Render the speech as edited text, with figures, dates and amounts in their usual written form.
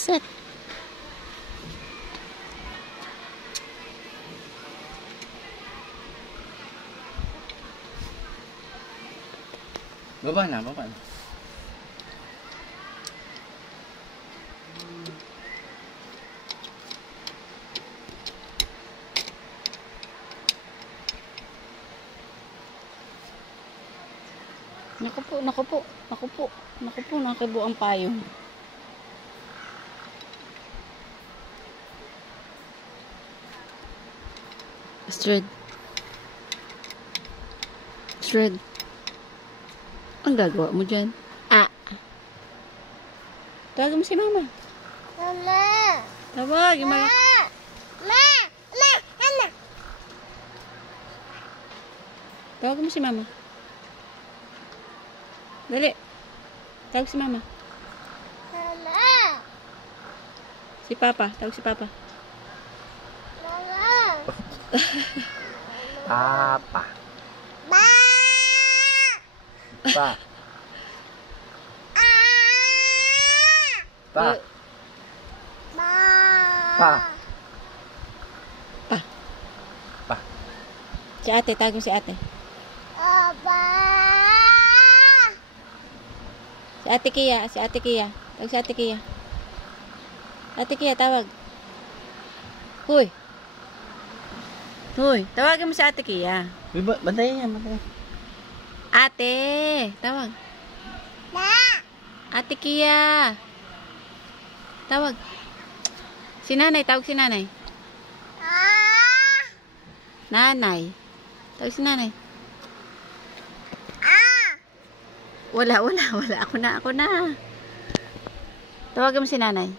Set. Baba na, baba na. Naku po, naku po, naku po, naku po, nakibo ang payong. Astrid. Astrid. Ang gagawa mo dyan? Ah. Tawag mo si mama. Mama. Tawag. Yung Ma. Ma. Ma. Mama. Tawag mo si mama. Dali. Tawag si mama. Mama. Si papa. Tawag si papa. Mama. Papa. Ma. Pa. Pa. Ma. Pa. Pa. Pa. Si ate. Tawag mo si ate. Papa. Si ate Kia. Si ate Kia. Tawag si ate Kia. Ate Kia, tawag. Huy. Huy. Tawagin mo si ate Kia. Bantayan yan, bantayan. Ate. Tawag. Ma. Ate Kia. Tawag. Si nanay. Tawag si nanay. Ah. Nanay. Tawag si nanay. Ah. Wala. Ako na. Tawagin mo si nanay.